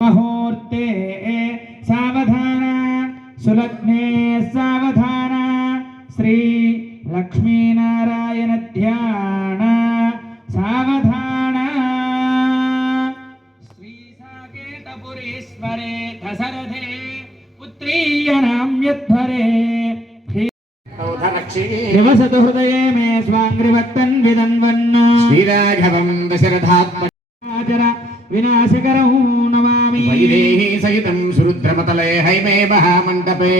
मुहूर्ते सावधान सुलग्ने सावधान श्री लक्ष्मी नारायण ध्यान सावधान श्री साकेतपुरीश्वरे दशरथे पुत्रीयनां यद्धरे दिवसतु हृदये मे स्वाङ्घ्रिवत्तन् विदन्वन् श्रीराघवं दशरथात्मजर विनाशकरौ नमामि वैदेही सहितं सुरुद्रमतले हैमे महामण्डपे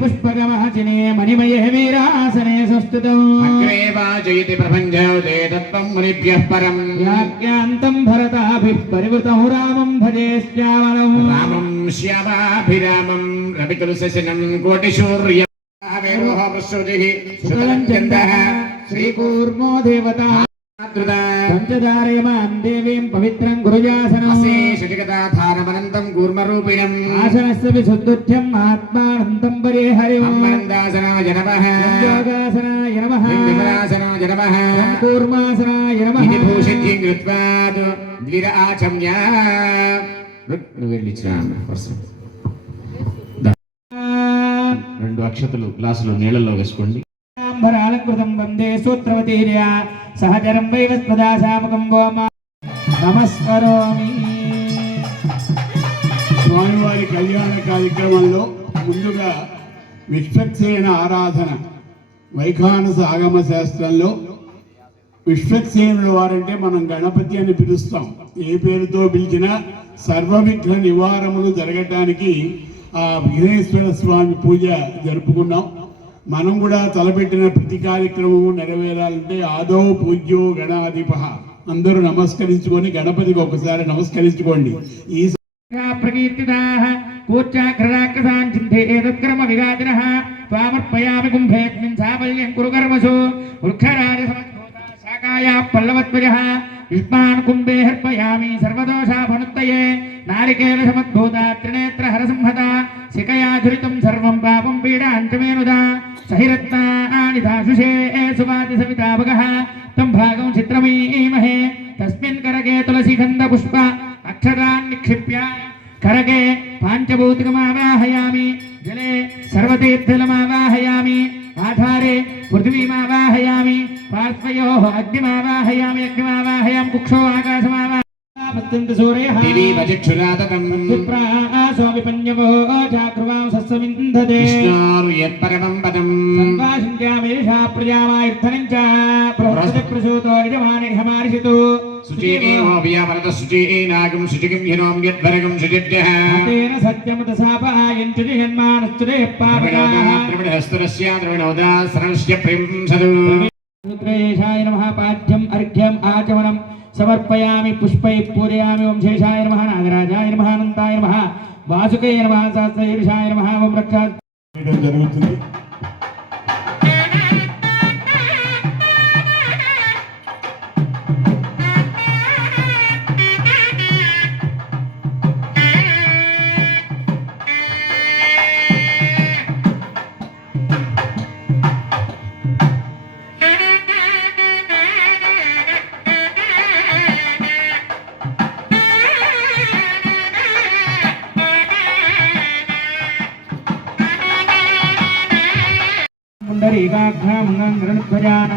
पुष्पकवाचिने मणिमये वीरासने संस्तुतौ अग्रे वाचयति प्रपञ्चौते तत्त्वं मुनिभ्यः परम् याज्ञान्तं भरताभिः परिवृतौ रामं भजे श्यामलौ रामं श्यामाभिरामं रवितुलसशनं कोटिशूर्य श्रीकूर्मो देवता पंचधारयमां देवीं पवित्रं गुरुजासनम् शशिकथाधारमनन्तं कूर्मरूपिणम् आसनस्य विशुद्धुत्यम् आत्मानन्तं परिहरिम् अमरन्दासनाय नमः योगासनाय नमः विमलासनाय नमः कूर्मासनाय नमः इति भूषिद्धिं कृत्वा द्विर आचम्य రెండు అక్షతలు గ్లాసులో నీళ్ళలో వేసుకోండి. అంబరాలంకృతం వందే సూత్రవతీర్య సహచరం వైవస్పదాశామకం వోమ నమస్కరోమి. స్వామివారి కళ్యాణ కార్యక్రమంలో ముందుగా విశ్వక్సేన ఆరాధన. వైఖానస ఆగమ శాస్త్రంలో విశ్వక్సేనుల వారంటే మనం గణపతి అని పిలుస్తాం. ఏ పేరుతో పిలిచినా సర్వ విఘ్న నివారములు జరగటానికి ఆ విఘ్నేశ్వర స్వామి పూజ జరుపుకున్నాం. మనం కూడా తలపెట్టిన ప్రతి కార్యక్రమము నెరవేరాలంటే ఆదో పూజ్యో గణాధిప. అందరూ నమస్కరించుకొని గణపతికి ఒకసారి నమస్కరించుకోండి. ఈ ప్రకీర్తితాః కూర్చాగ్రరాక్షసాన్ చింతేతత్క్రమ విఘాతినః త్వామర్పయామి కుంభేऽస్మిన్ సాఫల్యం కురు కర్మసు వృక్షరాజ సమద్భూతా శాకాయా పల్లవత్వజః యుష్మాన్ కుంభే హర్పయామి సర్వదోషాభనుత్తయే నారికేల సమద్భూతా త్రినేత్ర హరసింహత శిఖయా ధృతం సర్వం పాపం పీడాంచమేనుదా సహిరత్నాని దాశుషే సువాతి సవితా భగః తం భాగం చిత్రమీమహే తస్మిన్ కరగే తులసీగంధ పుష్ప అక్షరాన్ నిక్షిప్య కరగే పాంచభౌతికమావాహయామి జలే సర్వతీర్థలమావాహయామి ఆధారే పృథివీమావాహయామి పార్శ్వయోః అగ్నిమావాహయామి అగ్నిమావాహయామి కుక్షో ఆకాశమావాహయామి పత్యంత సూర్యః దివీవచక్షురాతతం విప్రాసో విపన్యవో చాక్రువాం సస్సమింధతే విష్ణోర్ యత్పరమం పదం సంవాసించామేషా ప్రజామాయుద్ధనం చ ప్రవృత్తి ప్రసూతో యజమాని హమారిషితు శుచీనో వ్యామరత శుచీనాగం శుచికిం హినోం యద్భరగం శుచిభ్యః తేన సత్యమత సాపాయంచ జన్మానస్తుదే పాపకాః ద్రవిణహస్తరస్య ద్రవిణోదా సరళస్య ప్రింసదు రుద్రేశాయ నమః పాద్యం అర్ఘ్యం ఆచమనం సమర్పయామి పుష్పై పూరయామి. ఓం శేషాయ నమః నాగరాజాయ నమః అనంతాయ నమః వాసుకే నమః సహస్రశీర్షాయ నమః ఓం రక్షా జరుగుతుంది. పుండరీకాఘ్నమంగళధ్వజాన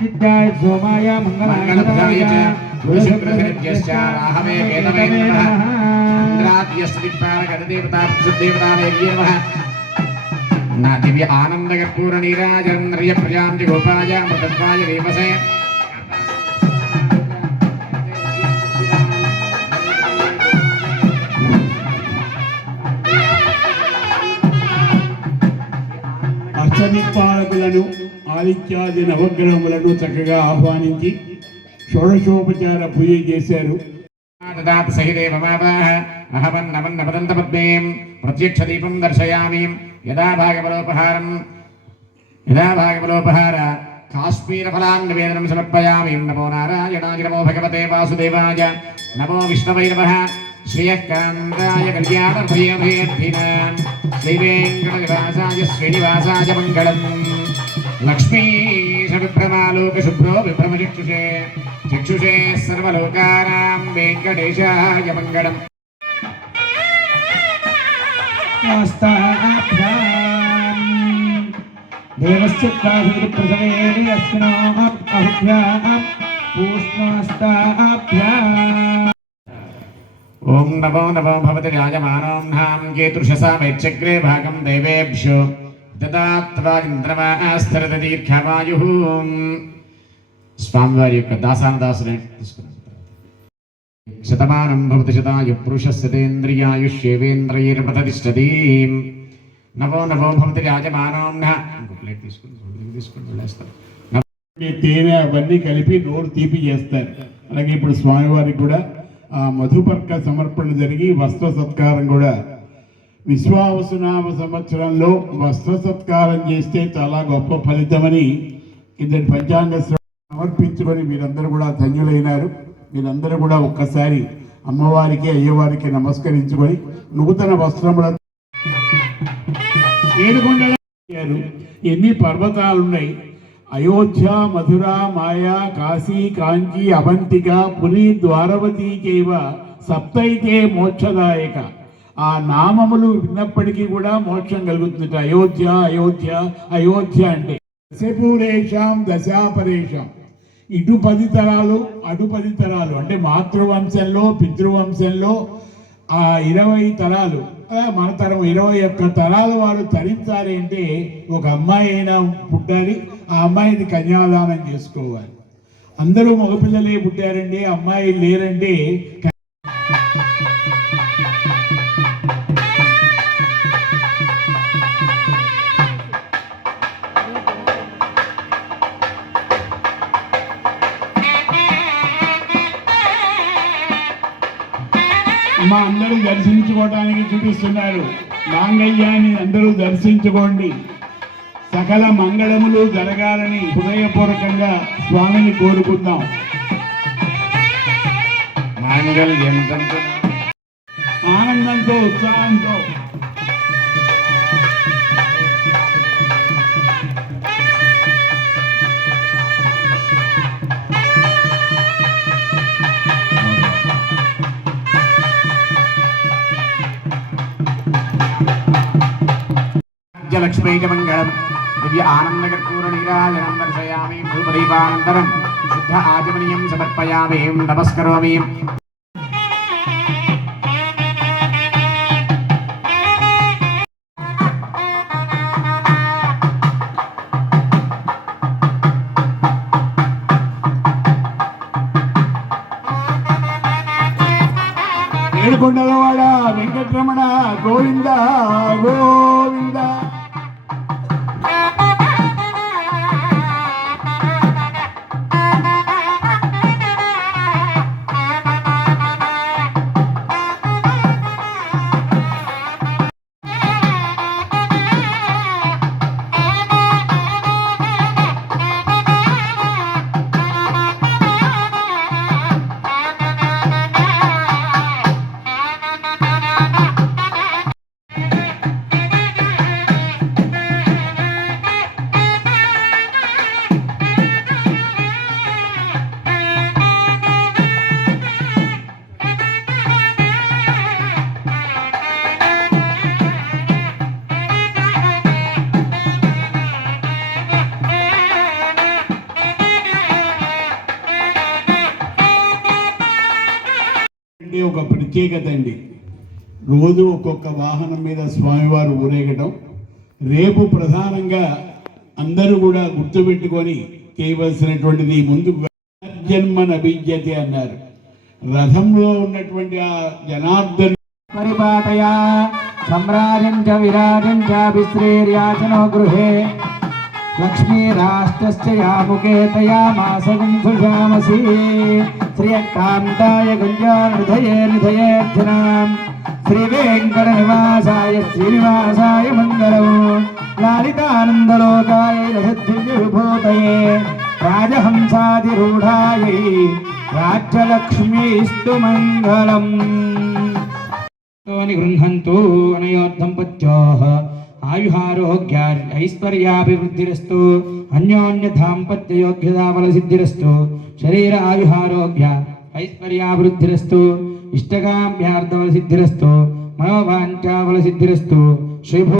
విద్యాయ సోమాయ మంగళాయ గురుశుక్రశనిత్యశ్చ రాహవే కేతవే నమః ఇంద్రాద్యస్తిపారగణదేవతాదేవతాదేవ్యే నమః నా దివ్య ఆనందకర్పూర నీరాజనర్య ప్రజాంతి గోపాయ మృతత్వాయ రేమసే అష్టదిక్పాలకులను ఆదిత్యాది నవగ్రహములను చక్కగా ఆహ్వానించి షోడశోపచార పూజ చేశారు. సహిదేవమావాహ అహవన్నవన్నపదంత పద్మేం ప్రత్యక్ష దీపం దర్శయామి. యదా భాగవలోపహార కాశ్మీర ఫలాన్ నివేదనం సమర్పయామి. నమో నారాయణాయ నమో భగవతే వాసుదేవాయ నమో విష్ణవే నమః. శ్రేయకాంతాయ కళ్యాణభయభేద్ధినాం శ్రీవేంకటనివాసాయ శ్రీనివాసాయ మంగళం. లక్ష్మీశ విభ్రమాలోక శుభ్రో విభ్రమచక్షుషే చక్షుషే సర్వలోకానాం వెంకటేశాయ మంగళం. देवस्य प्रसवेरि अस्मिनो अहुभ्यां पूष्णस्ताभ्याम् ॐ नमो नमो भवति राजमानों नाम केतुषसा वैचक्रे भागं देवेभ्यो ददात्वा ఇంద్రమాస్తరద దీర్ఘమాయుః స్వామివారి యొక్క దాసానదాసుని తీసుకున్నాం. శతమానం భవతి శతాయు పురుషస్యతేంద్రియాయుష్యేవేంద్రియైర్ప్రతిష్టతి. నమో నమో భవతి రాజమానోం ప్లేట్ తీసుకుని వెళ్ళేస్తారు. ఈ తేనె అవన్నీ కలిపి నోరు తీపి చేస్తారు. అలాగే ఇప్పుడు స్వామివారికి కూడా ఆ మధుపర్క సమర్పణ జరిగి వస్త్ర సత్కారం కూడా విశ్వావసునామ సంవత్సరంలో వస్త్ర సత్కారం చేస్తే చాలా గొప్ప ఫలితమని కిందటి పంచాంగ సమర్పించుకొని మీరందరూ కూడా ధన్యులైనారు. మీరందరూ కూడా ఒక్కసారి అమ్మవారికి అయ్యవారికి నమస్కరించుకొని నూతన వస్త్రముల ఏడుకొండల ఎన్ని పర్వతాలు ఉన్నాయి. అయోధ్య, మధుర, మాయా, కాశీ, కాంచీ, అవంతిక, పురి, ద్వారవతి చైవ సప్తైతే మోక్షదాయక. ఆ నామములు విన్నప్పటికీ కూడా మోక్షం కలుగుతుంది. అయోధ్య అయోధ్య అయోధ్య అంటే దశపూరేషాం దశాపరేషాం, ఇటు 10 తరాలు అటు 10 తరాలు అంటే మాతృవంశంలో పితృవంశంలో ఆ 20 తరాలు, మన తరం 21 తరాల వారు తరించాలి అంటే ఒక అమ్మాయి అయినా పుట్టాలి. ఆ అమ్మాయిని కన్యాదానం చేసుకోవాలి. అందరూ మగపిల్లలే పుట్టారండి, అమ్మాయి లేరంటే మా అందరూ దర్శించుకోవడానికి చూపిస్తున్నారు. మాంగళ్యాన్ని అందరూ దర్శించుకోండి. సకల మంగళములు జరగాలని హృదయపూర్వకంగా స్వామిని కోరుకుందాం. మాంగళ్యం ఆనందంతో ఉత్సాహంతో లక్ష్మీ మంగళం దివ్య ఆనందకర్పూర నీరాజనం దర్శయామి. ధూపదీపానంతరం శుద్ధ ఆచమనీయం సమర్పయామి. నమస్కరోమి. ఏడుకొండలవాడ వెంకటరమణ గోవింద గోవింద. ఒక ప్రత్యేకత అండి. రోజు ఒక్కొక్క వాహనం మీద స్వామివారు ఊరేగటం. రేపు ప్రధానంగా అందరూ కూడా గుర్తుపెట్టుకొని చేయవలసినటువంటిది ముందు జన్మ నభిజ్యతే అన్నారు. రథంలో ఉన్నటువంటి ఆ జనార్దన్ పరిపాటయా సమ్రాజం చ విరాజం చ విశ్రేర్యాచనో గృహే లక్ష్మీ రాష్ట్రస్య యాముకే తయామాసగం సుషామసి శ్రీకాంతాయ గుంజానృధయే నిధయేర్జనాం శ్రీ వెంకట నివాసాయ శ్రీనివాసాయ మంగళం లాలితానందలోకాయ రసద్దివ్యవిభూతయే రాజహంసాదిరూఢాయై రాజ్యలక్ష్మీస్తు మంగళం. గృహంతు అనయోర్థం పత్యోః ఆయుహారోగ్య ఐశ్వర్యాభివృద్ధిరస్తు అన్యోన్య దాంపత్యయోగ్యతాఫల సిద్ధిరస్తు శరీర ఆయుహారోగ్య ఐశ్వర్యాభివృద్ధిరస్తు ఇష్టకామ్యార్థఫల సిద్ధిరస్తు మనోవాంఛా సకల సిద్ధిరస్తు శ్రీభూ